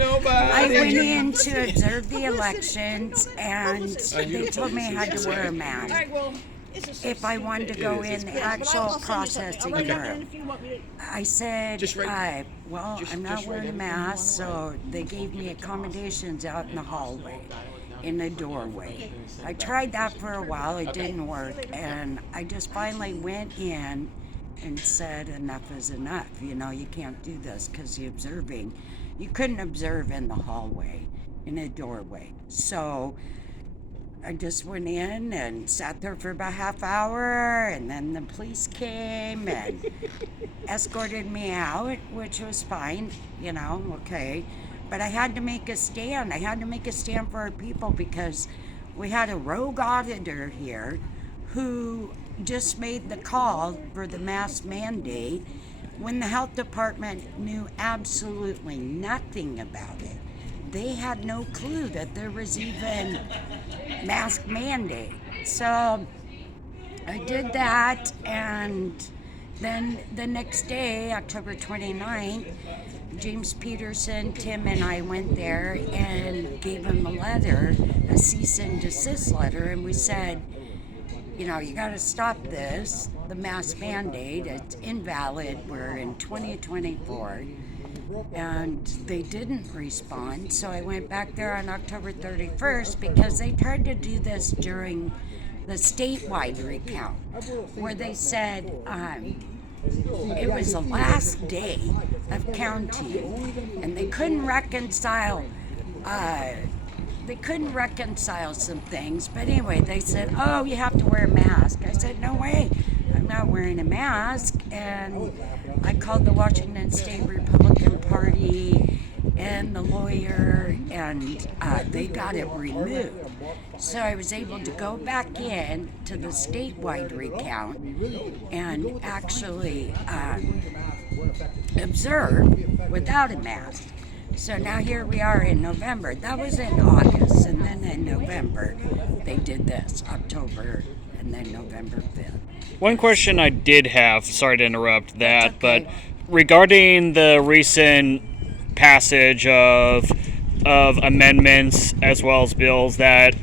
I went in to observe the elections, and they told me I had to wear a mask if I wanted to go in the actual processing room. I said, well, I'm not wearing a mask, so they gave me accommodations out in the hallway, in the doorway. I tried that for a while, it didn't work, and I just finally went in and said, enough is enough. You know, you can't do this because you couldn't observe in the hallway, in a doorway. So I just went in and sat there for about half hour, and then the police came and escorted me out, which was fine, you know, okay. But I had to make a stand. I had to make a stand for our people because we had a rogue auditor here who just made the call for the mask mandate when the health department knew absolutely nothing about it. They had no clue that there was even mask mandate. So I did that, and then the next day, October 29th, James Peterson, Tim, and I went there and gave him a letter, a cease and desist letter, and we said, you know, you got to stop this, the mask mandate, it's invalid, we're in 2024, and they didn't respond. So I went back there on October 31st because they tried to do this during the statewide recount, where they said it was the last day of counting, and they couldn't reconcile some things. But anyway, they said, oh, you have to wear a mask. I said, no way, I'm not wearing a mask. And I called the Washington State Republican Party and the lawyer, and they got it removed. So I was able to go back in to the statewide recount and actually observe without a mask. So now here we are in November. That was in August, and then in November they did this, October, and then November 5th. One question I did have, sorry to interrupt that, but regarding the recent passage of amendments as well as bills that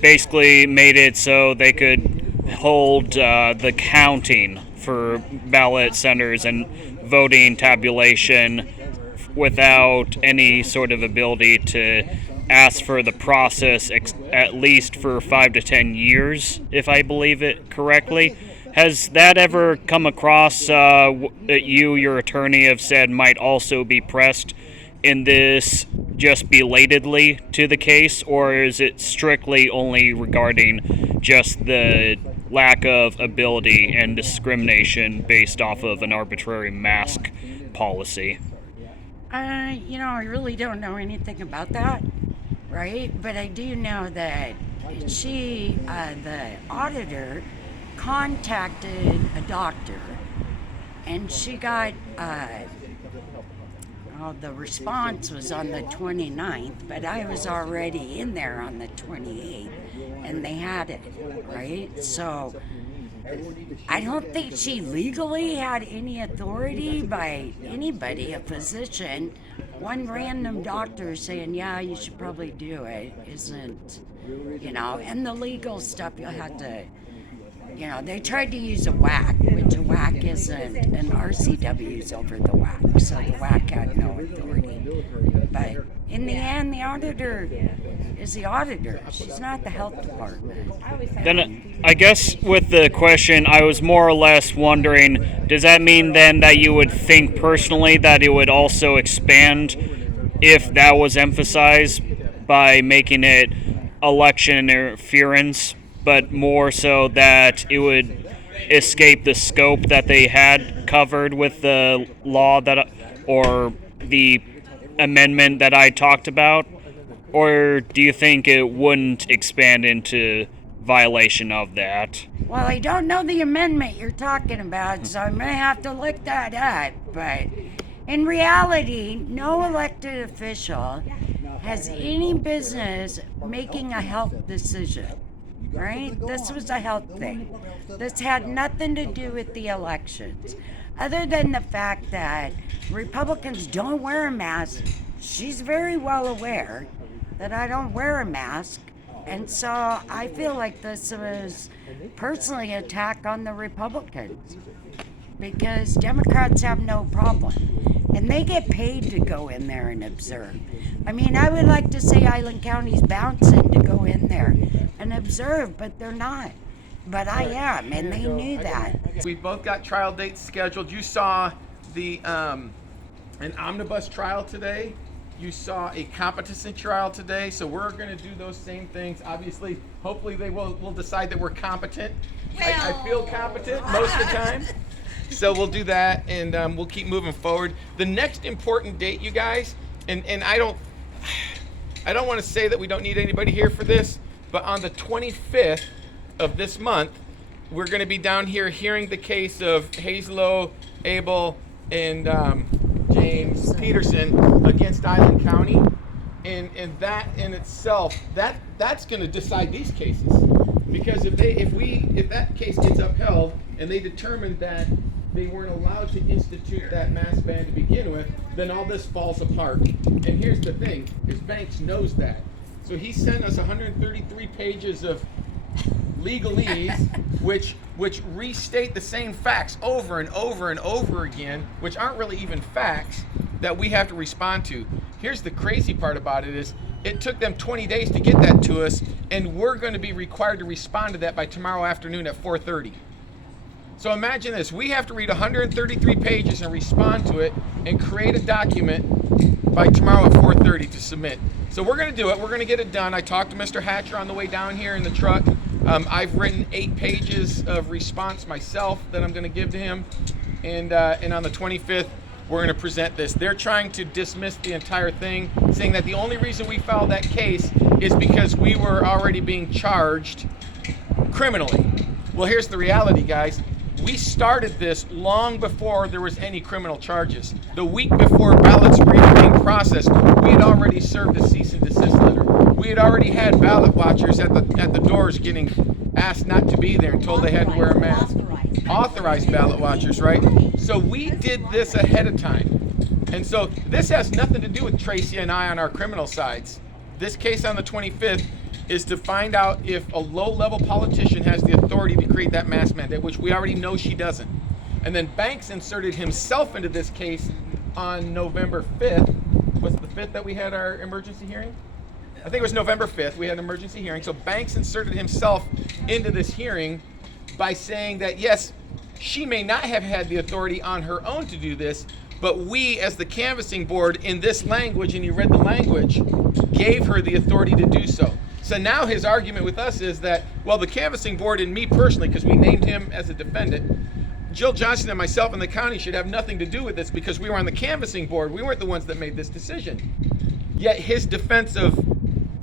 basically made it so they could hold the counting for ballot centers and voting tabulation without any sort of ability to ask for the process at least for 5 to 10 years, if I believe it correctly. Has that ever come across that you, your attorney, have said might also be pressed in this just belatedly to the case, or is it strictly only regarding just the lack of ability and discrimination based off of an arbitrary mask policy? You know, I really don't know anything about that, right? But I do know that she, the auditor, contacted a doctor, and she got, the response was on the 29th, but I was already in there on the 28th, and they had it, right? So I don't think she legally had any authority by anybody, a physician. One random doctor saying, yeah, you should probably do it, isn't, you know, and the legal stuff you'll have to, you know, they tried to use a WAC, which a WAC isn't, and RCW's over the WAC, so the WAC had no authority. But in the end, the auditor is the auditor. She's not the health department. Then I guess with the question, I was more or less wondering, does that mean then that you would think personally that it would also expand if that was emphasized by making it election interference, but more so that it would escape the scope that they had covered with the law that, or the amendment that I talked about? Or do you think it wouldn't expand into violation of that? Well, I don't know the amendment you're talking about, so I may have to look that up. But in reality, no elected official has any business making a health decision, right? This was a health thing. This had nothing to do with the elections, other than the fact that Republicans don't wear a mask she's very well aware that I don't wear a mask. And so I feel like this was personally an attack on the Republicans, because Democrats have no problem. And they get paid to go in there and observe. I mean, I would like to say Island County's bouncing to go in there and observe, but they're not. But I am, and they knew that. We've both got trial dates scheduled. You saw the an omnibus trial today. You saw a competency trial today. So we're going to do those same things. Obviously, hopefully they will decide that we're competent. I feel competent most of the time. So we'll do that, and we'll keep moving forward. The next important date, you guys, and I don't want to say that we don't need anybody here for this, but on the 25th of this month, we're going to be down here hearing the case of Hazelo, Abuhl, and James Peterson against Island County, and that in itself, that's going to decide these cases, because if that case gets upheld and they determine that they weren't allowed to institute that mass ban to begin with, then all this falls apart. And here's the thing, is Banks knows that. So he sent us 133 pages of legalese, which restate the same facts over and over and over again, which aren't really even facts that we have to respond to. Here's the crazy part about it is, it took them 20 days to get that to us, and we're going to be required to respond to that by tomorrow afternoon at 4:30. So imagine this, we have to read 133 pages and respond to it and create a document by tomorrow at 4:30 to submit. So we're going to do it, we're going to get it done. I talked to Mr. Hatcher on the way down here in the truck. I've written 8 pages of response myself that I'm going to give to him, and on the 25th, we're going to present this. They're trying to dismiss the entire thing, saying that the only reason we filed that case is because we were already being charged criminally. Well, here's the reality, guys. We started this long before there was any criminal charges. The week before ballots were even being processed, we had already served a cease and desist letter. We had already had ballot watchers at the doors getting asked not to be there and told they had to wear a mask. Authorized ballot watchers, right? So we did this ahead of time. And so this has nothing to do with Tracy and I on our criminal sides. This case on the 25th is to find out if a low-level politician has the authority to create that mask mandate, which we already know she doesn't. And then Banks inserted himself into this case on November 5th. Was it the 5th that we had our emergency hearing? I think it was November 5th. We had an emergency hearing. So Banks inserted himself into this hearing by saying that, yes, she may not have had the authority on her own to do this, but we, as the canvassing board, in this language, and he read the language, gave her the authority to do so. So now his argument with us is that, well, the canvassing board and me personally, because we named him as a defendant, Jill Johnson and myself and the county should have nothing to do with this because we were on the canvassing board. We weren't the ones that made this decision. Yet his defense of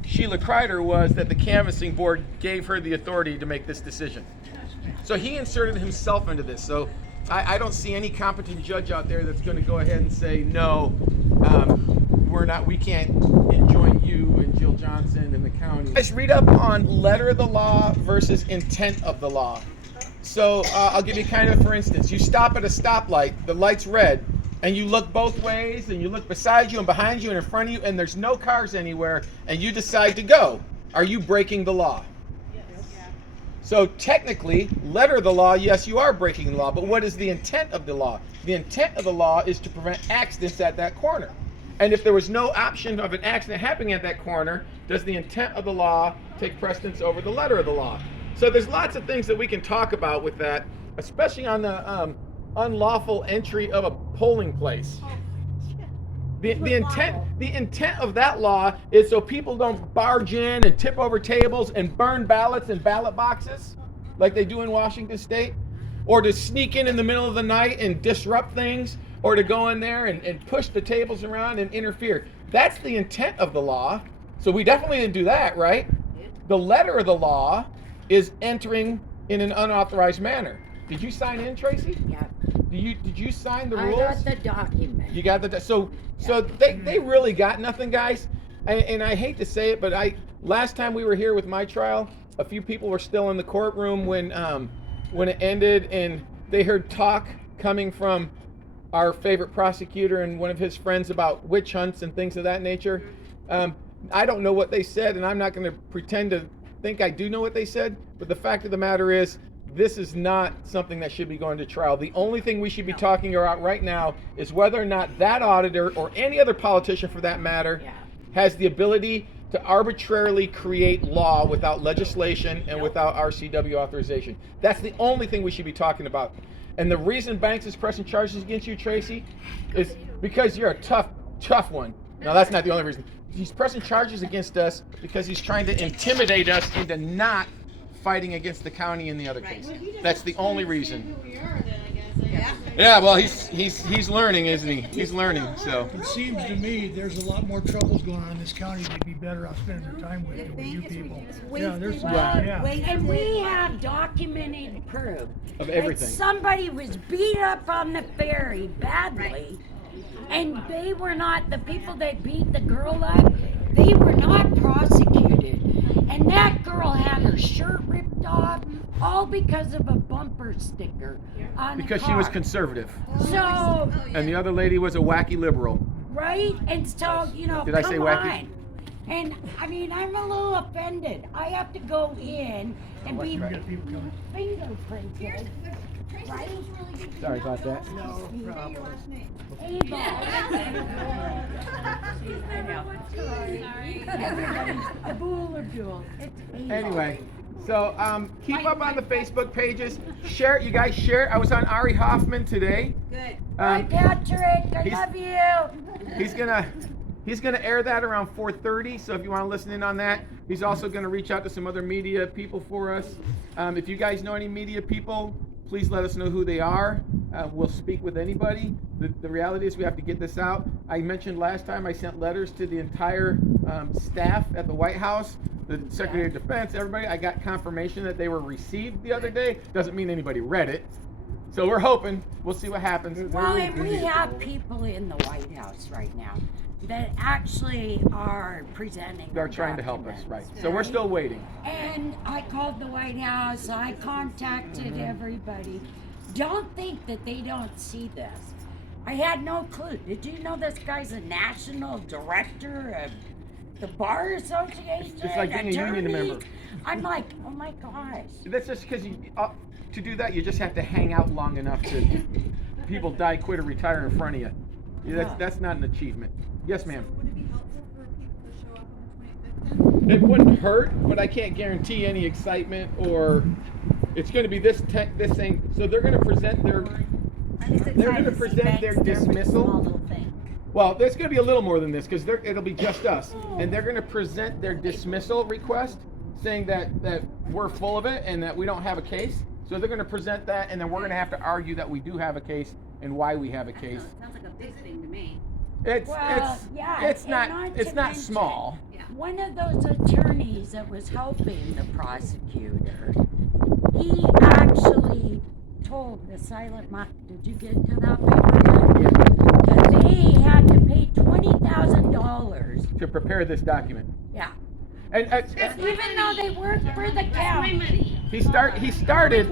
Sheila Kreider was that the canvassing board gave her the authority to make this decision. So he inserted himself into this. So I don't see any competent judge out there that's going to go ahead and say, no, we can't enjoin you and Jill Johnson and the county. Guys, read up on letter of the law versus intent of the law. So I'll give you kind of, for instance, you stop at a stoplight, the light's red, and you look both ways, and you look beside you and behind you and in front of you, and there's no cars anywhere, and you decide to go. Are you breaking the law? Yes. So technically, letter of the law, yes, you are breaking the law, but what is the intent of the law? The intent of the law is to prevent accidents at that corner. And if there was no option of an accident happening at that corner, does the intent of the law take precedence over the letter of the law? So there's lots of things that we can talk about with that, especially on the unlawful entry of a polling place. The intent of that law is so people don't barge in and tip over tables and burn ballots in ballot boxes like they do in Washington State, or to sneak in the middle of the night and disrupt things, or to go in there and push the tables around and interfere. That's the intent of the law. So we definitely didn't do that, right? The letter of the law is entering in an unauthorized manner. Did you sign in, Tracy? Yeah. Did you sign the rules? I got the document. You got the so they really got nothing, guys. And I hate to say it, but last time we were here with my trial, a few people were still in the courtroom when it ended, and they heard talk coming from our favorite prosecutor and one of his friends about witch hunts and things of that nature. I don't know what they said, and I'm not going to pretend to think I do know what they said, but the fact of the matter is, this is not something that should be going to trial. The only thing we should be talking about right now is whether or not that auditor, or any other politician for that matter, has the ability to arbitrarily create law without legislation and without RCW authorization. That's the only thing we should be talking about. And the reason Banks is pressing charges against you, Tracy, is because you're a tough one. Now, that's not the only reason. He's pressing charges against us because he's trying to intimidate us into not fighting against the county in the other case. That's the only reason. Yeah, well, he's learning, isn't he? He's learning, so. It seems to me there's a lot more troubles going on in this county. They'd be better off spending their time with you people. Yeah, there's some, And we have documented proof of everything. that somebody was beat up on the ferry badly, and they were not, the people that beat the girl up, they were not prosecuted. And that girl had her shirt ripped off, all because of a bumper sticker on a Because car. she was conservative. So, And the other lady was a wacky liberal. right? And so, Did I say come wacky? on. And, I mean, I'm a little offended. I have to go in and be fingerprinted, right? Sorry about that. Anyway, so keep up on the Facebook pages. Share it, you guys. Share it. I was on Ari Hoffman today. Good. Hi, Patrick. I love you. He's gonna air that around 4:30. So if you want to listen in on that, he's also gonna reach out to some other media people for us. If you guys know any media people, please let us know who they are. We'll speak with anybody. The reality is we have to get this out. I mentioned last time I sent letters to the entire staff at the White House, the Secretary of Defense, everybody. I got confirmation that they were received the other day. Doesn't mean anybody read it. So we're hoping. We'll see what happens. Well, and we have people in the White House right now that actually are presenting. They're trying to help us, right? So we're still waiting. And I called the White House. I contacted everybody. Don't think that they don't see this. I had no clue. Did you know this guy's a national director of the Bar Association? It's like being a union attorney? member. I'm like, oh my gosh. That's just because to do that, you just have to hang out long enough to people die, quit, or retire in front of you. That's not an achievement. Yes, ma'am. Would it be helpful for people to show up on the 25th? It wouldn't hurt, but I can't guarantee any excitement or it's going to be this thing. So they're going to present their dismissal. Well, there's going to be a little more than this because it'll be just us, and they're going to present their dismissal request, saying that we're full of it and that we don't have a case. So they're going to present that, and then we're going to have to argue that we do have a case and why we have a case. Sounds like a big thing to me. It's not mention, small. One of those attorneys that was helping the prosecutor, he actually told the silent did you get to that paper yet? That they had to pay $20,000 to prepare this document. Yeah. And Even though they worked for the county. he started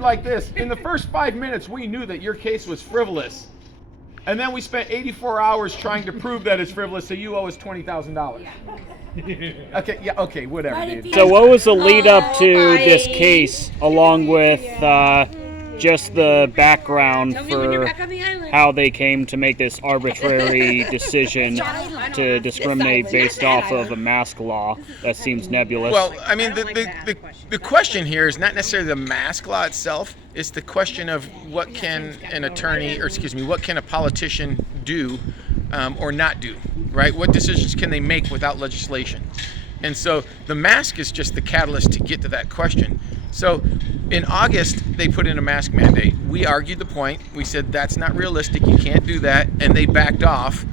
like this. In the first 5 minutes, we knew that your case was frivolous. And then we spent 84 hours trying to prove that it's frivolous, so you owe us $20,000. Okay, whatever, dude. So what was the lead up to this case, along with just the background for how they came to make this arbitrary decision to discriminate based off of a mask law? That seems nebulous. Well, I mean, the question here is not necessarily the mask law itself. It's the question of what can what can a politician do or not do, right? What decisions can they make without legislation? And so the mask is just the catalyst to get to that question. So in August, they put in a mask mandate. We argued the point. We said that's not realistic. You can't do that. And they backed off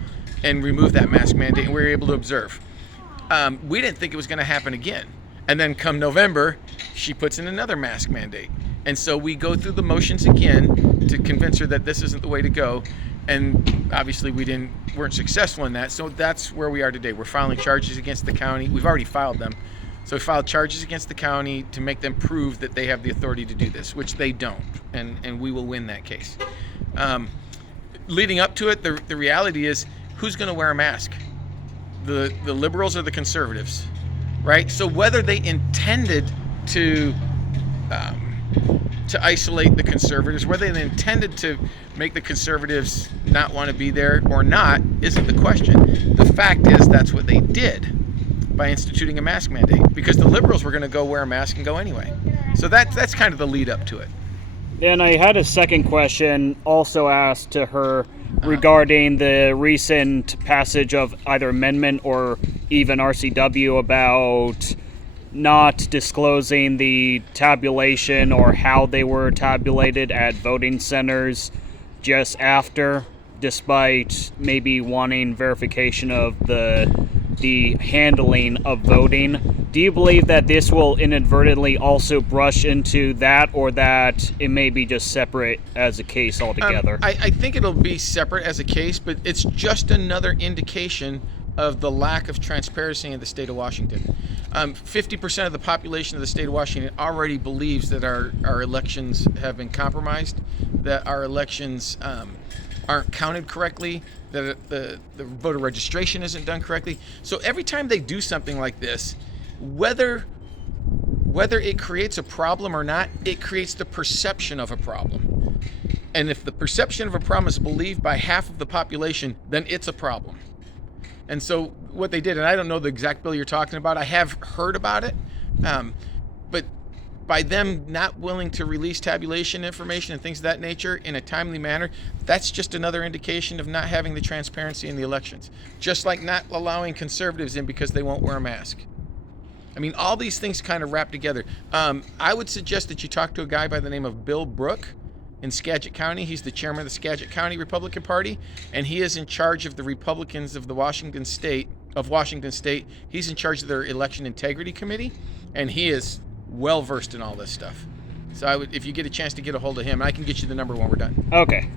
and removed that mask mandate, and we were able to observe. We didn't think it was going to happen again. And then come November, she puts in another mask mandate. And so we go through the motions again to convince her that this isn't the way to go. And obviously we weren't successful in that. So that's where we are today. We're filing charges against the county. We've already filed them. So we filed charges against the county to make them prove that they have the authority to do this, which they don't. And we will win that case. Leading up to it, the reality is, who's going to wear a mask? The liberals or the conservatives, right? So whether they intended to isolate the conservatives, whether they intended to make the conservatives not want to be there or not, isn't the question. The fact is, that's what they did by instituting a mask mandate, because the liberals were going to go wear a mask and go anyway. So that's kind of the lead up to it. And I had a second question also asked to her regarding the recent passage of either amendment or even RCW about not disclosing the tabulation or how they were tabulated at voting centers just after, despite maybe wanting verification of the handling of voting. Do you believe that this will inadvertently also brush into that, or that it may be just separate as a case altogether? I think it'll be separate as a case, but it's just another indication of the lack of transparency in the state of Washington. 50% of the population of the state of Washington already believes that our elections have been compromised, that our elections aren't counted correctly, that the voter registration isn't done correctly. So every time they do something like this, whether it creates a problem or not, it creates the perception of a problem. And if the perception of a problem is believed by half of the population, then it's a problem. And so what they did, and I don't know the exact bill you're talking about, I have heard about it, but by them not willing to release tabulation information and things of that nature in a timely manner, that's just another indication of not having the transparency in the elections. Just like not allowing conservatives in because they won't wear a mask. I mean, all these things kind of wrap together. I would suggest that you talk to a guy by the name of Bill Brook in Skagit County. He's the chairman of the Skagit County Republican Party, and he is in charge of the Republicans of Washington State. He's in charge of their election integrity committee, and he is well versed in all this stuff. So if you get a chance to get a hold of him, I can get you the number when we're done. Okay.